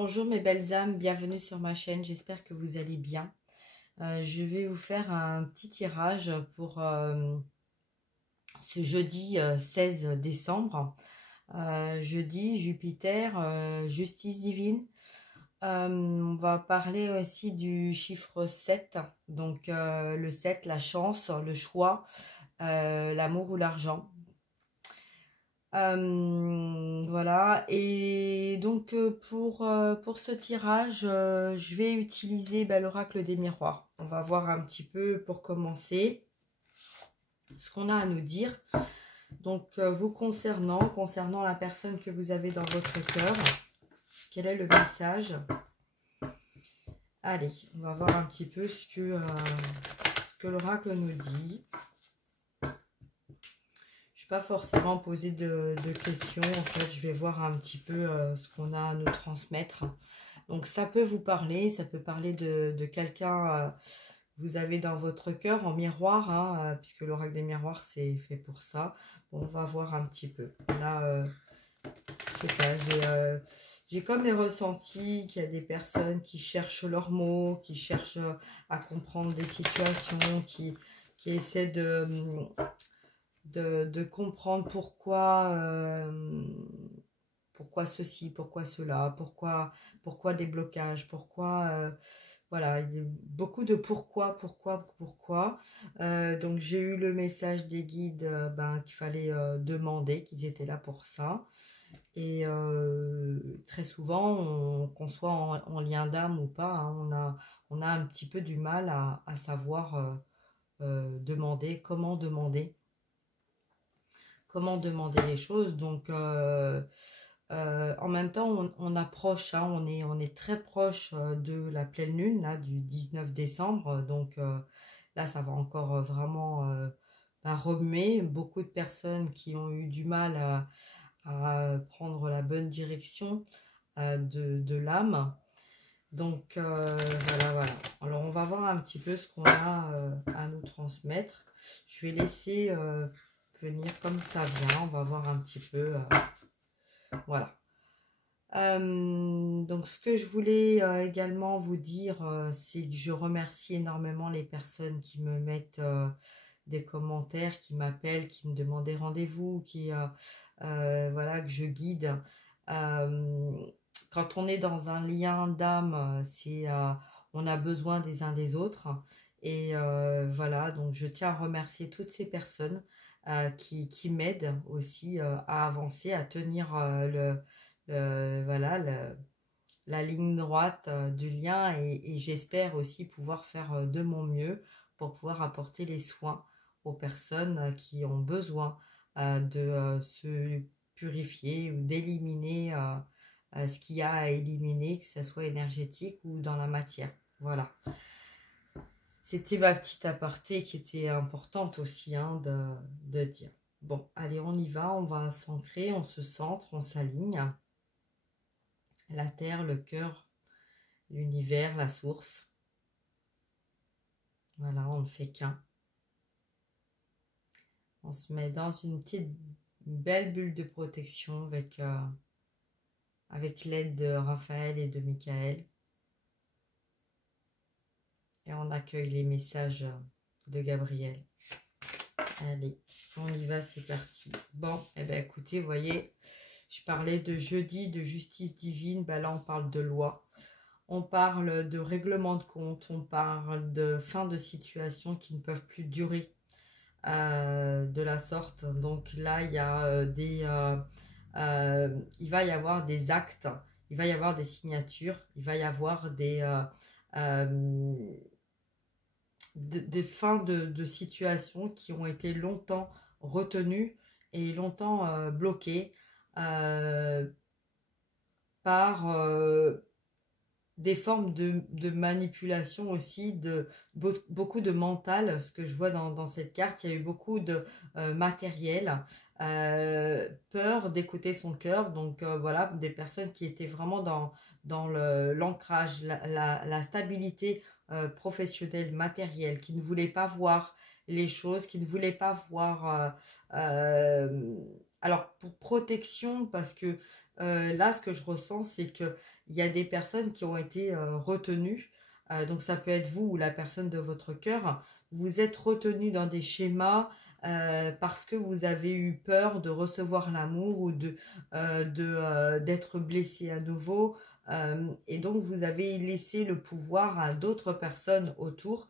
Bonjour mes belles âmes, bienvenue sur ma chaîne, j'espère que vous allez bien. Je vais vous faire un petit tirage pour ce jeudi 16 décembre. Jeudi, Jupiter, justice divine. On va parler aussi du chiffre 7, donc le 7, la chance, le choix, l'amour ou l'argent. Voilà, et donc pour ce tirage, je vais utiliser l'oracle des miroirs. On va voir un petit peu pour commencer ce qu'on a à nous dire. Donc vous concernant la personne que vous avez dans votre cœur, quel est le message? Allez, on va voir un petit peu ce que l'oracle nous dit. Pas forcément poser de questions, en fait je vais voir un petit peu ce qu'on a à nous transmettre. Donc ça peut vous parler, ça peut parler de quelqu'un que vous avez dans votre cœur en miroir, hein, puisque l'oracle des miroirs c'est fait pour ça. Bon, on va voir un petit peu. Là, je sais pas, j'ai comme les ressentis qu'il y a des personnes qui cherchent leurs mots, qui cherchent à comprendre des situations, qui essaient de comprendre pourquoi ceci, pourquoi cela, pourquoi des blocages, pourquoi voilà, il y a beaucoup de pourquoi. Donc j'ai eu le message des guides qu'il fallait demander, qu'ils étaient là pour ça. Et très souvent, qu'on soit en lien d'âme ou pas, hein, on a un petit peu du mal à savoir demander, comment demander les choses. Donc en même temps on approche, hein, on est très proche de la pleine lune là, du 19 décembre. Donc là ça va encore vraiment remuer beaucoup de personnes qui ont eu du mal à prendre la bonne direction de l'âme. Donc voilà. Alors on va voir un petit peu ce qu'on a à nous transmettre. Je vais laisser venir comme ça vient, on va voir un petit peu, voilà. Donc ce que je voulais également vous dire, c'est que je remercie énormément les personnes qui me mettent des commentaires, qui m'appellent, qui me demandent des rendez-vous, qui voilà, que je guide. Quand on est dans un lien d'âme, on a besoin des uns des autres. Et voilà, donc je tiens à remercier toutes ces personnes qui m'aident aussi à avancer, à tenir voilà, la ligne droite du lien. Et j'espère aussi pouvoir faire de mon mieux pour pouvoir apporter les soins aux personnes qui ont besoin de se purifier ou d'éliminer ce qu'il y a à éliminer, que ce soit énergétique ou dans la matière. Voilà. C'était ma petite aparté qui était importante aussi, hein, de dire. Bon, allez, on y va, on va s'ancrer, on se centre, on s'aligne. La terre, le cœur, l'univers, la source. Voilà, on ne fait qu'un. On se met dans une belle bulle de protection avec l'aide de Raphaël et de Michael. Et on accueille les messages de Gabriel. Allez, on y va, c'est parti. Bon, eh bien écoutez, vous voyez, je parlais de jeudi, de justice divine. Là, on parle de loi. On parle de règlement de compte. On parle de fin de situation qui ne peuvent plus durer de la sorte. Donc là, il y a il va y avoir des actes, il va y avoir des signatures, il va y avoir des fins de situations qui ont été longtemps retenues et longtemps bloquées par des formes de manipulation aussi, beaucoup de mental. Ce que je vois dans cette carte, il y a eu beaucoup de matériel, peur d'écouter son cœur. Donc voilà, des personnes qui étaient vraiment dans l'ancrage, la stabilité professionnelle, matérielle, qui ne voulaient pas voir les choses, qui ne voulaient pas voir alors pour protection, parce que là, ce que je ressens, c'est qu'il y a des personnes qui ont été retenues. Donc ça peut être vous ou la personne de votre cœur. Vous êtes retenu dans des schémas parce que vous avez eu peur de recevoir l'amour ou d'être blessé à nouveau. Et donc vous avez laissé le pouvoir à d'autres personnes autour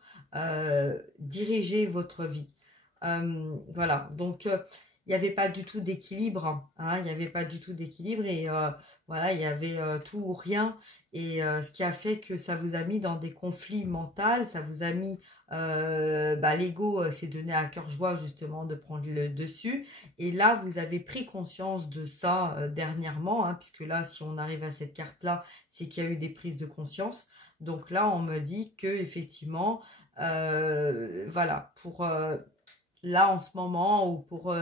diriger votre vie. Voilà, donc il n'y avait pas du tout d'équilibre, hein, il n'y avait pas du tout d'équilibre et voilà, il y avait tout ou rien et ce qui a fait que ça vous a mis dans des conflits mentaux, ça vous a mis, l'ego s'est donné à cœur joie justement de prendre le dessus et là vous avez pris conscience de ça dernièrement, hein, puisque là si on arrive à cette carte-là, c'est qu'il y a eu des prises de conscience, donc là on me dit que effectivement, voilà, pour... là en ce moment ou pour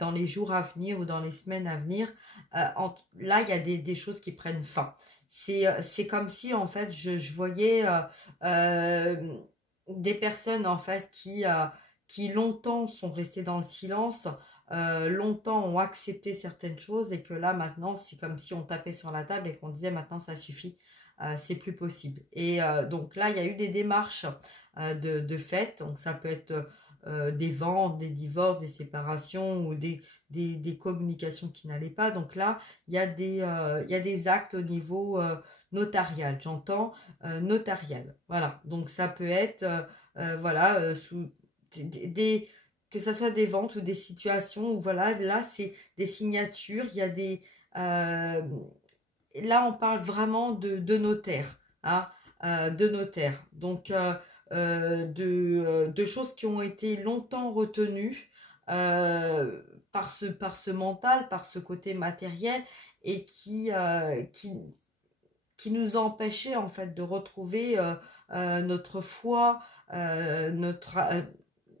dans les jours à venir ou dans les semaines à venir, là il y a des choses qui prennent fin. C'est comme si en fait je voyais des personnes en fait qui longtemps sont restées dans le silence, longtemps ont accepté certaines choses et que là maintenant c'est comme si on tapait sur la table et qu'on disait maintenant ça suffit, c'est plus possible. Et donc là il y a eu des démarches de fait, donc ça peut être des ventes, des divorces, des séparations ou des communications qui n'allaient pas. Donc là, il y a des actes au niveau notarial, j'entends notarial. Voilà, donc ça peut être voilà, sous que ce soit des ventes ou des situations où voilà, là c'est des signatures, il y a des... là on parle vraiment de notaire, hein, de notaire. Donc de choses qui ont été longtemps retenues par ce mental, par ce côté matériel et qui nous empêchait en fait de retrouver notre foi,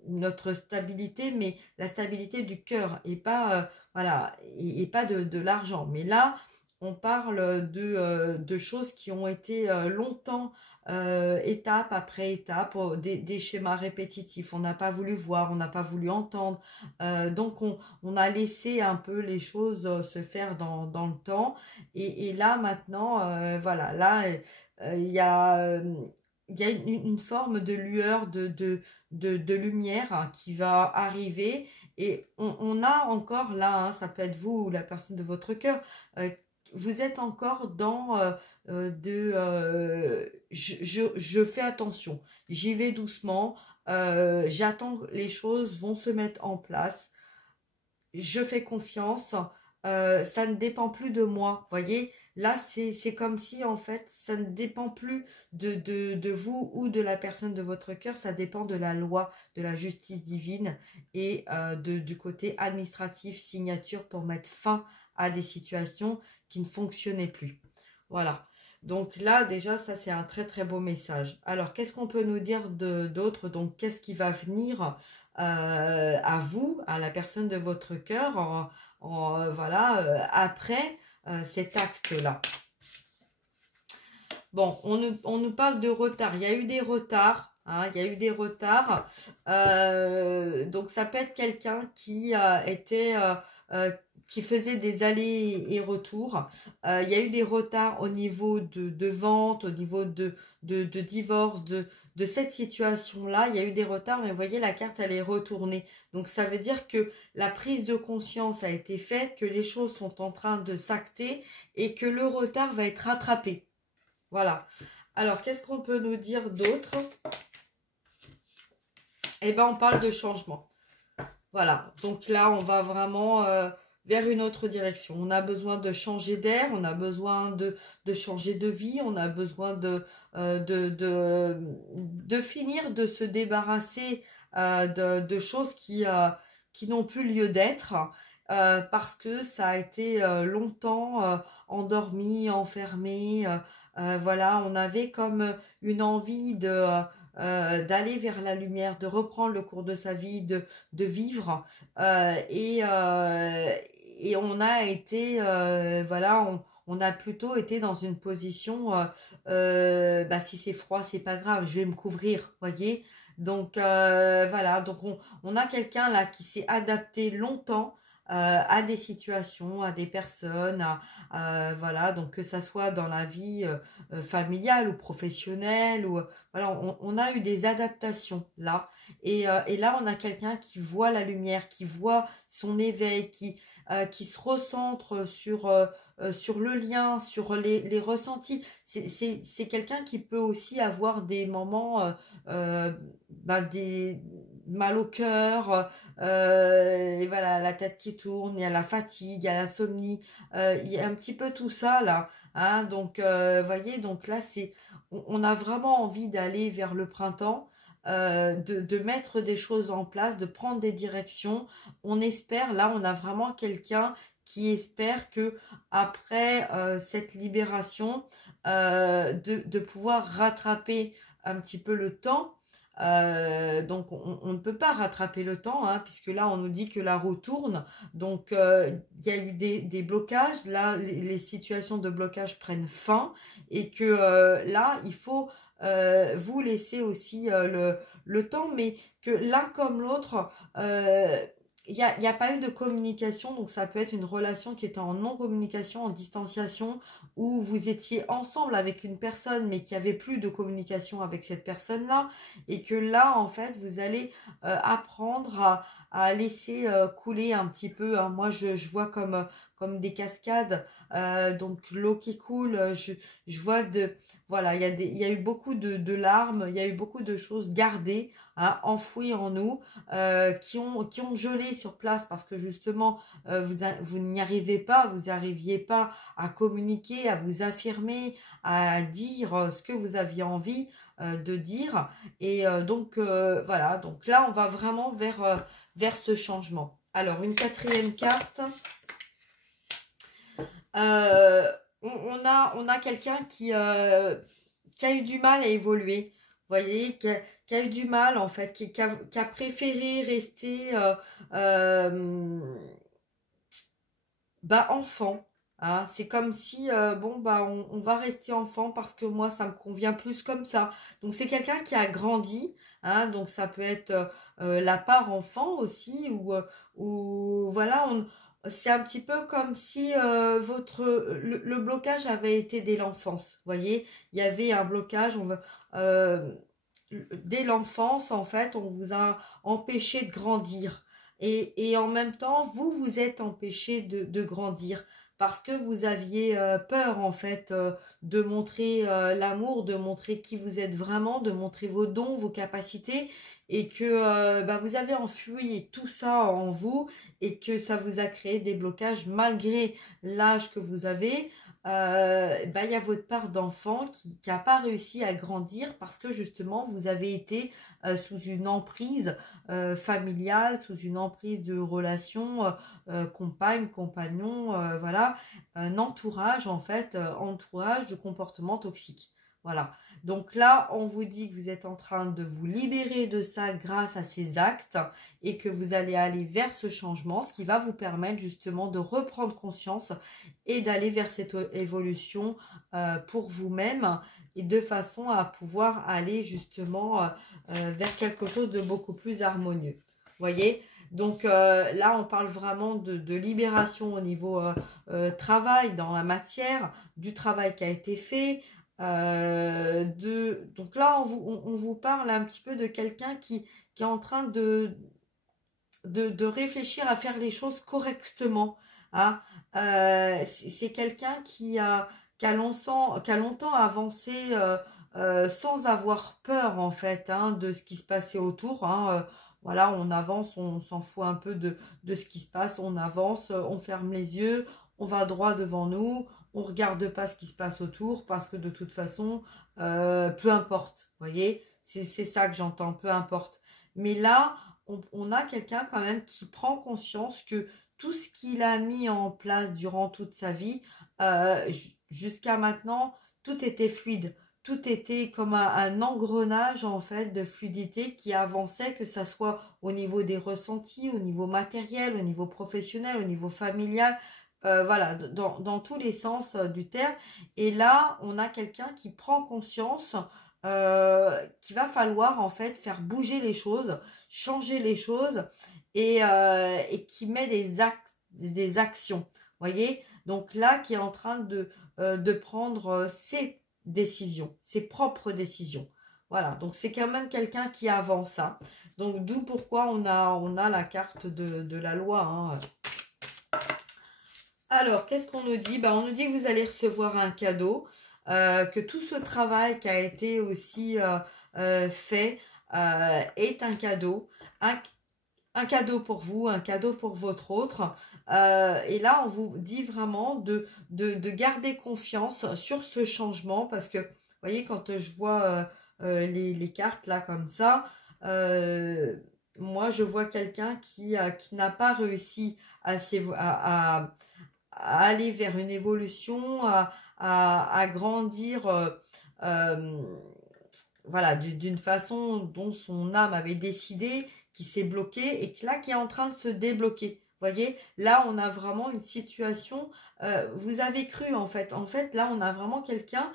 notre stabilité, mais la stabilité du cœur et pas voilà et pas de l'argent. Mais là, on parle de choses qui ont été longtemps étape après étape, des schémas répétitifs. On n'a pas voulu voir, on n'a pas voulu entendre. Donc on a laissé un peu les choses se faire dans le temps. Et là maintenant, voilà, là il y a une forme de lueur, de lumière hein, qui va arriver. Et on a encore là, hein, ça peut être vous ou la personne de votre cœur, vous êtes encore dans je fais attention, j'y vais doucement, j'attends que les choses vont se mettre en place, je fais confiance, ça ne dépend plus de moi, voyez, là c'est comme si en fait ça ne dépend plus de vous ou de la personne de votre cœur, ça dépend de la loi, de la justice divine et du côté administratif, signature pour mettre fin à des situations qui ne fonctionnaient plus. Voilà. Donc là, déjà, ça, c'est un très, très beau message. Alors, qu'est-ce qu'on peut nous dire d'autre? Donc, qu'est-ce qui va venir à vous, à la personne de votre cœur, voilà, après cet acte-là? Bon, on nous parle de retard. Il y a eu des retards. Hein, il y a eu des retards. Donc, ça peut être quelqu'un qui était... qui faisait des allers et retours. Il y a eu des retards au niveau de vente, au niveau de divorce, de cette situation-là. Il y a eu des retards, mais vous voyez, la carte, elle est retournée. Donc, ça veut dire que la prise de conscience a été faite, que les choses sont en train de s'acter et que le retard va être rattrapé. Voilà. Alors, qu'est-ce qu'on peut nous dire d'autre? Eh bien, on parle de changement. Voilà. Donc là, on va vraiment... vers une autre direction. On a besoin de changer d'air, on a besoin de changer de vie, on a besoin de finir de se débarrasser de choses qui n'ont plus lieu d'être parce que ça a été longtemps endormi, enfermé. Voilà, on avait comme une envie d'aller vers la lumière, de reprendre le cours de sa vie, de vivre et on a été voilà, on a plutôt été dans une position si c'est froid c'est pas grave, je vais me couvrir, voyez, donc voilà, donc on a quelqu'un là qui s'est adapté longtemps à des situations, à des personnes, voilà, donc que ça soit dans la vie familiale ou professionnelle, ou voilà, on a eu des adaptations là, et là on a quelqu'un qui voit la lumière, qui voit son éveil, qui se recentre sur le lien, sur les ressentis. C'est quelqu'un qui peut aussi avoir des moments, des mal au cœur, et voilà, la tête qui tourne, il y a la fatigue, il y a l'insomnie, il y a un petit peu tout ça là, hein, donc voyez, donc là on a vraiment envie d'aller vers le printemps, de mettre des choses en place, de prendre des directions. On espère, là on a vraiment quelqu'un qui espère que après cette libération, de pouvoir rattraper un petit peu le temps. Donc on ne peut pas rattraper le temps, hein, puisque là on nous dit que la roue tourne, donc il y a eu des blocages, là les situations de blocage prennent fin, et que là il faut vous laisser aussi le temps, mais que l'un comme l'autre, il n'y a pas eu de communication, donc ça peut être une relation qui était en non-communication, en distanciation, où vous étiez ensemble avec une personne, mais qu'il n'y avait plus de communication avec cette personne-là, et que là, en fait, vous allez apprendre à laisser couler un petit peu, hein. Moi, je vois comme des cascades, donc l'eau qui coule, je vois voilà, il y a eu beaucoup de larmes, il y a eu beaucoup de choses gardées, hein, enfouies en nous, qui ont gelé sur place, parce que justement vous n'y arrivez pas, vous n'arriviez pas à communiquer, à vous affirmer, à dire ce que vous aviez envie de dire, et donc voilà, donc là on va vraiment vers ce changement. Alors une quatrième carte, on a quelqu'un qui a eu du mal à évoluer, vous voyez, qui a eu du mal en fait, qui a préféré rester enfant, hein. C'est comme si on va rester enfant parce que moi ça me convient plus comme ça. Donc c'est quelqu'un qui a grandi, hein, donc ça peut être la part enfant aussi, ou voilà, c'est un petit peu comme si le blocage avait été dès l'enfance. Vous voyez, il y avait un blocage, dès l'enfance en fait, on vous a empêché de grandir. Et en même temps, vous êtes empêché de grandir, parce que vous aviez peur en fait de montrer l'amour, de montrer qui vous êtes vraiment, de montrer vos dons, vos capacités, et que vous avez enfui tout ça en vous, et que ça vous a créé des blocages malgré l'âge que vous avez. Il y a votre part d'enfant qui n'a pas réussi à grandir, parce que justement vous avez été sous une emprise familiale, sous une emprise de relations, compagne, compagnon, voilà, un entourage en fait, entourage de comportements toxiques. Voilà, donc là on vous dit que vous êtes en train de vous libérer de ça grâce à ces actes, et que vous allez aller vers ce changement, ce qui va vous permettre justement de reprendre conscience et d'aller vers cette évolution pour vous-même, et de façon à pouvoir aller justement vers quelque chose de beaucoup plus harmonieux. Vous voyez, donc là on parle vraiment de libération au niveau travail, dans la matière, du travail qui a été fait. Donc là on vous parle un petit peu de quelqu'un qui est en train de réfléchir à faire les choses correctement, hein. C'est quelqu'un qui a longtemps avancé sans avoir peur en fait, hein, de ce qui se passait autour, hein. Voilà, on avance, on s'en fout un peu de ce qui se passe, on avance, on ferme les yeux, on va droit devant nous, on regarde pas ce qui se passe autour, parce que de toute façon, peu importe, vous voyez, c'est ça que j'entends, peu importe. Mais là, on a quelqu'un quand même qui prend conscience que tout ce qu'il a mis en place durant toute sa vie, jusqu'à maintenant, tout était fluide. Tout était comme un engrenage en fait de fluidité qui avançait, que ça soit au niveau des ressentis, au niveau matériel, au niveau professionnel, au niveau familial, voilà, dans tous les sens du terme. Et là, on a quelqu'un qui prend conscience qu'il va falloir en fait faire bouger les choses, changer les choses, et qui met des actes des actions, voyez. Donc là, qui est en train de prendre ses décisions, ses propres décisions. Voilà, donc c'est quand même quelqu'un qui avance, hein. Donc d'où pourquoi on a la carte de la loi, hein. Alors, qu'est-ce qu'on nous dit? On nous dit que vous allez recevoir un cadeau, que tout ce travail qui a été aussi fait est un cadeau, un cadeau pour vous, un cadeau pour votre autre. Et là, on vous dit vraiment de garder confiance sur ce changement parce que, vous voyez, quand je vois les cartes là comme ça, moi, je vois quelqu'un qui n'a pas réussi à aller vers une évolution, à grandir, voilà, d'une façon dont son âme avait décidé, qui s'est bloqué et là qui est en train de se débloquer. Voyez, là on a vraiment une situation, vous avez cru en fait là on a vraiment quelqu'un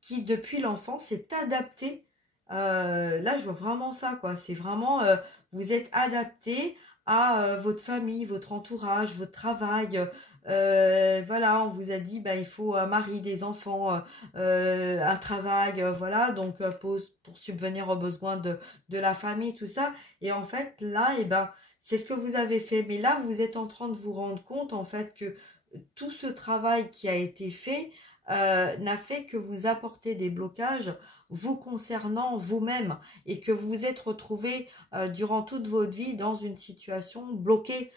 qui depuis l'enfance s'est adapté. Là je vois vraiment ça quoi, c'est vraiment vous êtes adapté à votre famille, votre entourage, votre travail. Voilà, on vous a dit il faut un mari, des enfants, un travail, voilà, donc pour subvenir aux besoins de la famille, tout ça. Et en fait là, c'est ce que vous avez fait. Mais là, vous êtes en train de vous rendre compte en fait que tout ce travail qui a été fait n'a fait que vous apporter des blocages vous concernant vous-même et que vous vous êtes retrouvé durant toute votre vie dans une situation bloquée.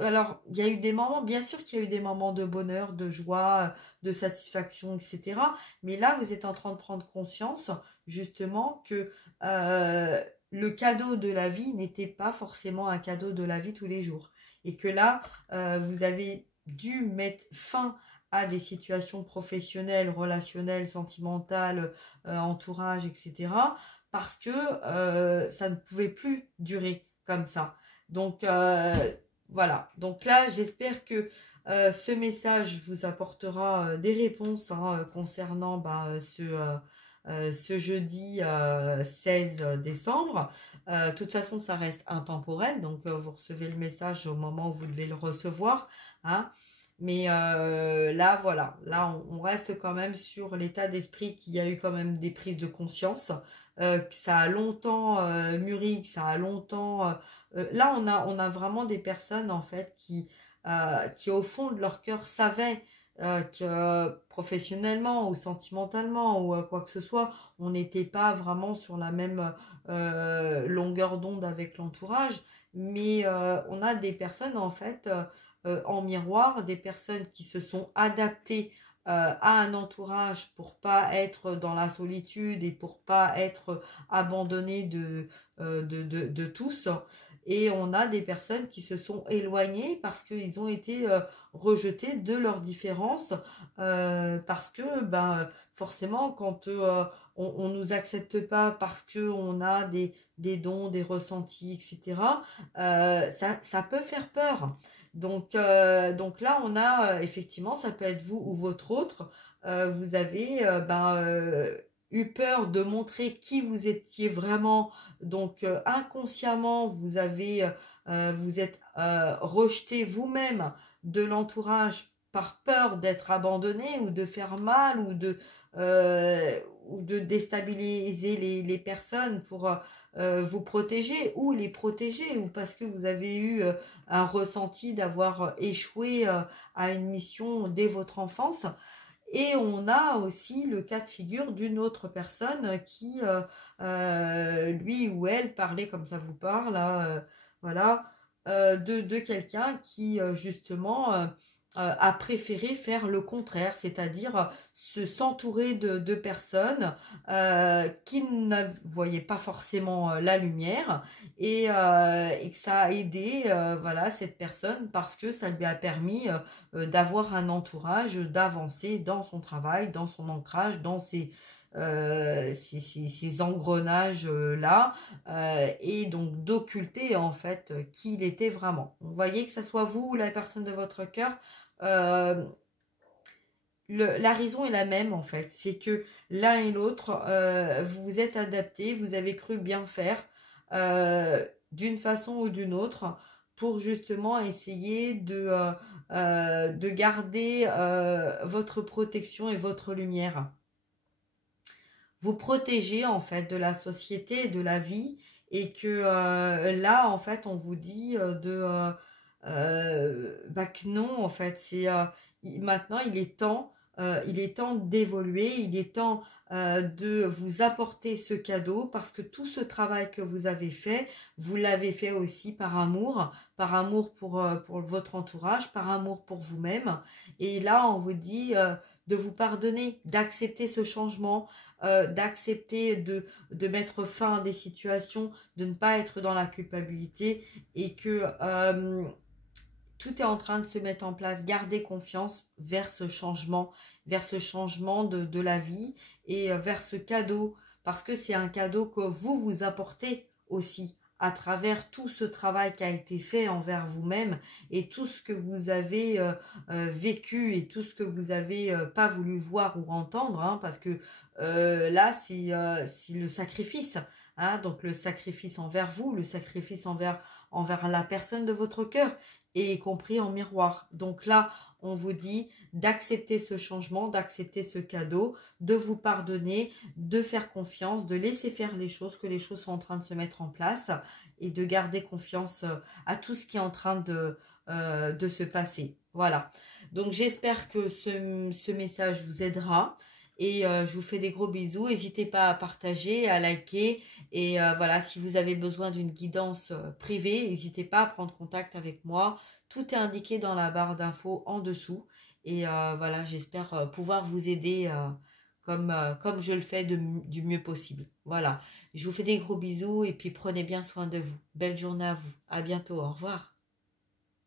Alors, il y a eu des moments, bien sûr qu'il y a eu des moments de bonheur, de joie, de satisfaction, etc. Mais là, vous êtes en train de prendre conscience, justement, que le cadeau de la vie n'était pas forcément un cadeau de la vie tous les jours. Et que là, vous avez dû mettre fin à des situations professionnelles, relationnelles, sentimentales, entourage, etc. Parce que ça ne pouvait plus durer comme ça. Donc, voilà, donc là j'espère que ce message vous apportera des réponses concernant ce jeudi 16 décembre. De toute façon ça reste intemporel, donc vous recevez le message au moment où vous devez le recevoir, hein. Mais là voilà, là on reste quand même sur l'état d'esprit qu'il y a eu quand même des prises de conscience, que ça a longtemps mûri, que ça a longtemps... là, on a vraiment des personnes, en fait, qui au fond de leur cœur, savaient que professionnellement ou sentimentalement ou quoi que ce soit, on n'était pas vraiment sur la même longueur d'onde avec l'entourage. Mais on a des personnes, en fait, en miroir, des personnes qui se sont adaptées à un entourage pour pas être dans la solitude et pour pas être abandonné de tous. Et on a des personnes qui se sont éloignées parce qu'ils ont été rejetés de leurs différences, parce que forcément quand on nous accepte pas parce que on a des dons, des ressentis, etc. Ça peut faire peur. Donc là, on a effectivement, ça peut être vous ou votre autre. Vous avez eu peur de montrer qui vous étiez vraiment. Donc inconsciemment, vous êtes rejeté vous-même de l'entourage par peur d'être abandonné ou de faire mal ou de déstabiliser les personnes pour vous protéger ou les protéger ou parce que vous avez eu un ressenti d'avoir échoué à une mission dès votre enfance. Et on a aussi le cas de figure d'une autre personne qui, lui ou elle, parlait comme ça vous parle, voilà, de quelqu'un qui, justement, a préféré faire le contraire, c'est-à-dire s'entourer de personnes qui ne voyaient pas forcément la lumière et que ça a aidé voilà, cette personne parce que ça lui a permis d'avoir un entourage, d'avancer dans son travail, dans son ancrage, dans ces engrenages là et donc d'occulter en fait qui il était vraiment. Vous voyez, que ce soit vous ou la personne de votre cœur, la raison est la même en fait, c'est que l'un et l'autre vous vous êtes adaptés, vous avez cru bien faire d'une façon ou d'une autre pour justement essayer de garder votre protection et votre lumière. Vous protéger en fait de la société, de la vie, et que là en fait on vous dit que non en fait maintenant il est temps d'évoluer, il est temps de vous apporter ce cadeau parce que tout ce travail que vous avez fait, vous l'avez fait aussi par amour pour votre entourage, par amour pour vous-même. Et là, on vous dit de vous pardonner, d'accepter ce changement, d'accepter de mettre fin à des situations, de ne pas être dans la culpabilité et que tout est en train de se mettre en place. Gardez confiance vers ce changement de la vie et vers ce cadeau, parce que c'est un cadeau que vous apportez aussi à travers tout ce travail qui a été fait envers vous-même et tout ce que vous avez vécu et tout ce que vous avez pas voulu voir ou entendre, hein, parce que là c'est le sacrifice, hein, donc le sacrifice envers vous, le sacrifice envers la personne de votre cœur, et y compris en miroir. Donc là, on vous dit d'accepter ce changement, d'accepter ce cadeau, de vous pardonner, de faire confiance, de laisser faire les choses, que les choses sont en train de se mettre en place et de garder confiance à tout ce qui est en train de se passer. Voilà. Donc j'espère que ce message vous aidera. Et je vous fais des gros bisous. N'hésitez pas à partager, à liker. Et voilà, si vous avez besoin d'une guidance privée, n'hésitez pas à prendre contact avec moi. Tout est indiqué dans la barre d'infos en dessous. Et voilà, j'espère pouvoir vous aider comme je le fais du mieux possible. Voilà, je vous fais des gros bisous et puis prenez bien soin de vous. Belle journée à vous. À bientôt. Au revoir.